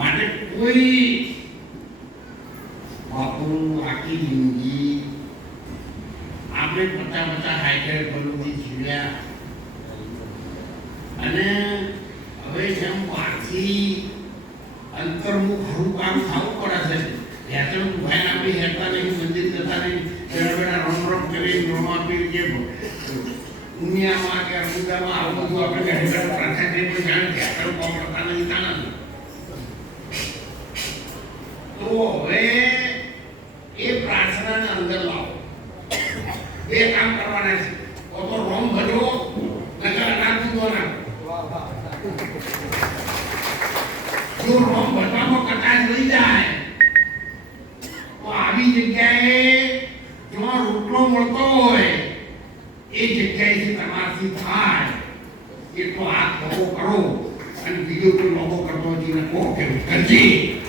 માટે કોઈ બાપુ આખી જિંદગી આપણે પચાસ પચાસ હાઈટેડ બનવાથી જીવ્યા. અને હવે જેમ બહારથી અંતર્મુખ હરું કામ થવું પડે છે. યાત્રા ભાઈ આપણે હેરતા નહીં મંદિર જતા નહીં બેડા બેડા રમ રમ કરી રમા પીર કે દુનિયામાં કે અમુદામાં આવું બધું આપણે બેઠા પ્રાર્થના કરી પણ જાણે કોમ કરતા નહીં તાના તો હવે એ પ્રાર્થનાને અંદર લાવો. બે કામ કરવાના છે. તો રોમ ભજો, નકર અનાજ દો જો રોમ ભજવામાં કટાશ રહી જાય, તો આવી જગ્યાએ જેમાં રોટલો મળતો હોય, એ જગ્યાએથી તમારાથી થાય એટલો હાથ ભગો કરો. અને બીજો કોઈ લોકો કરતો નથી ને કહો કે કરજી.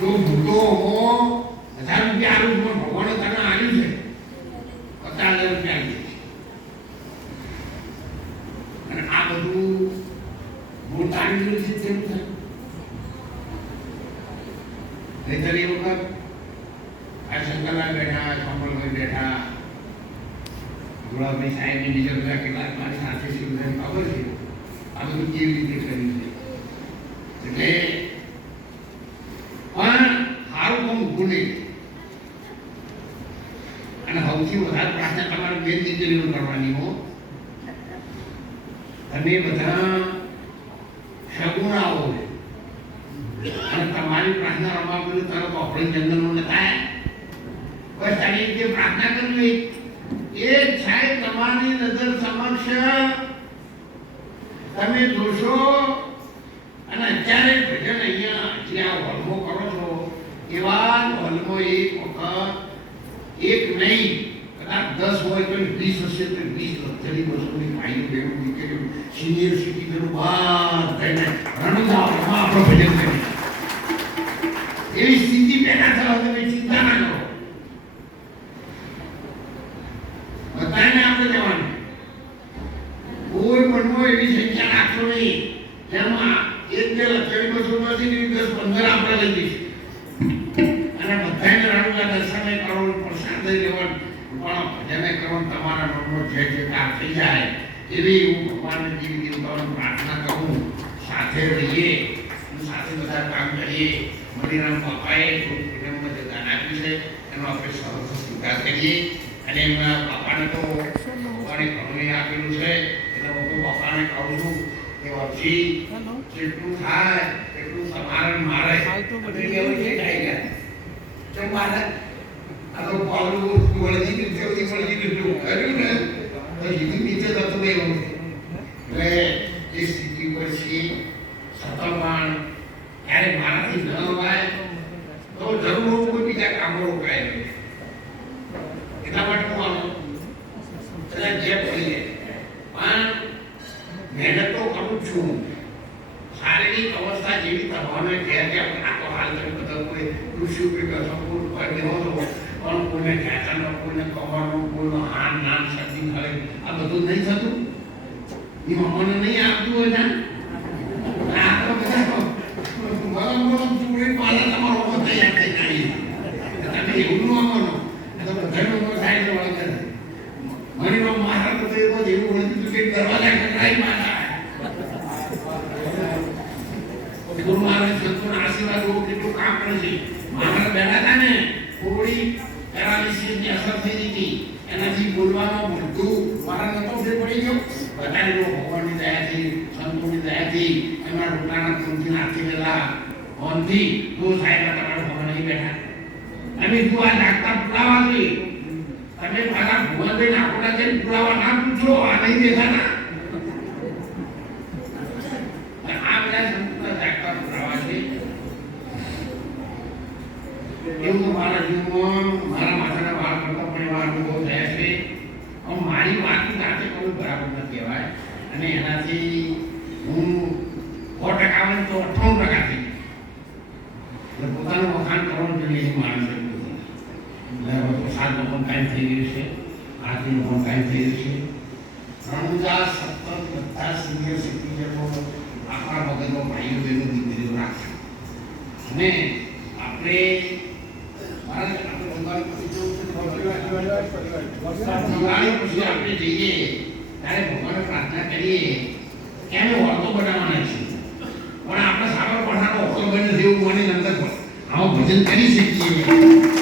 જો ભૂતો હો હજાર રૂપિયા આલું પણ ભગવાને તને આવ્યું છે. પચાસ હજાર રૂપિયા આવી અને આ બધું મૂળ તારી થયું છે. નહીંતર એ વખત આ શંકરલાલ બેઠા કમલભાઈ બેઠા, ગુલાબભાઈ સાહેબ, બીજા બધા કેટલાક મારી સાથે છે બધા ખબર છે. આ બધું કેવી રીતે કર્યું છે એટલે પણ સારું કામ ઊભું નહીં અને સૌથી વધારે પ્રાર્થના તમારે બે દીકરીઓ કરવાની હો. અને બધા સગુણાઓ અને તમારી પ્રાર્થના રમવા બધું તરત ઓપરેશન જંગલનું ને થાય. બસ તારી જે પ્રાર્થના કરવી એ સાહેબ તમારી નજર સમક્ષ. તમે જોશો અને અત્યારે ભજન અહીંયા જ્યાં હોલમાં કરો છો એવા હોલમાં એક વખત એક નહીં કદાચ દસ હોય તો વીસ હશે તો વીસ લક્ષરી વસ્તુની ભાઈઓ બહેનો દીકરીઓ સિનિયર સિટીઝનો બધાને રણુદામાં આપણો ભજન કરી એવી સ્થિતિ પેદા થવા તમે ચિંતા ના કરો બધાને આપણે જવાનું કોઈ પણ એવી સંખ્યા રાખશો નહીં જેમાં એક બે લક્ષરી વસ્તુ નથી દસ પંદર આપણે લઈ જઈશું અને બધાને રણુદા દર્શને કરો પ્રસાદ લઈ લેવાનું પણ ભજને કરો જે જે કામ થઈ જાય એવી હું ભગવાનને જેવી દેવતાઓને પ્રાર્થના કરું સાથે રહીએ સાથે બધા કામ કરીએ. મદિરામ બાપાએ જે દાન આપ્યું છે એનો આપણે સરસ સ્વીકાર કરીએ. અને એમના બાપાને તો ભગવાને ઘણું આપેલું છે. એટલે હું તો બાપાને કહું છું કે વર્ષી જેટલું થાય એટલું તમારે મારે. એવું છે. જાય ગયા. તો મારે આ તો પાલું વળગી ગયું છે વળગી ગયું કર્યું ને તો હિન્દી નીચે જતું એવું એટલે એ સ્થિતિ પર છીએ છતાં પણ ક્યારે મારાથી ન હોય તો જરૂર હું કોઈ બીજા કામો રોકાય નહીં એટલા માટે હું આનો કદાચ જે પડી જાય પણ મહેનત તો કરું જ છું શારીરિક અવસ્થા જેવી તમારે ઘેર ઘેર આખો હાલ તમે બધા કોઈ કૃષિ ઉપયોગ સંપૂર્ણ પર દેવો છો પણ કોઈને કોને કોઈને કમરનો કોઈનો હાન નામ શક્તિ મળે આ બધું નહીં થતું? એ મમ્મને નહીં આપતું હોય ને મને. ગુરુ મહારાજ સંતોના આશીર્વાદ કેટલું કામ કરે છે. મહારાજ બેઠા હતા ને થોડી પેરાલિસિસની અસર થઈ હતી. એનાથી બોલવામાં બધું મારા નતો ફેર પડી ગયો. બધાને લોકો ભગવાનની દયાથી, સંતોની દયાથી એમના રોટલાના ખૂનથી નાખી ગયેલા હોનથી તો સાહેબ તમારા ભગવાન નહીં બેઠા. અમે તું આ ડાક્ટર પુરાવા જોઈએ તમે મારા ભગવાનભાઈ નાખોડા જઈને પુરાવા ના પૂછો આ નહીં દેખાના આ બધા સંતોના ડાક્ટર પુરાવા છે એવું મારા જીવનમાં, મારા માથાના વાળ કરતા પણ એવા અનુભવ થયા છે. પણ મારી વાતની સાથે કરું બરાબર ન કહેવાય. અને એનાથી હું સો ટકા આવે તો અઠ્ઠાણું ટકા થઈ એટલે પોતાનું વખાણ કરવાનું જોઈએ એવું માણસ સાતનો પણ કાયમ થઈ ગયું છે. આરતીનું પણ કાયમ થઈ ગયું છે. રણુજા સત્તર બધા સિનિયર સિટીઝનો આપણા વગરનો ભાઈઓ બહેનો, દીકરીઓ રાખશે અને આપણે મારા આપણે બંગાળ પછી જવું છે આપણે જઈએ, ત્યારે ભગવાનને પ્રાર્થના કરીએ કે અમે બનાવવાના છીએ પણ આપણે સાગર પઠાનો ઓળખો બને એવું મને અંદર આવું ભજન કરી શકીએ.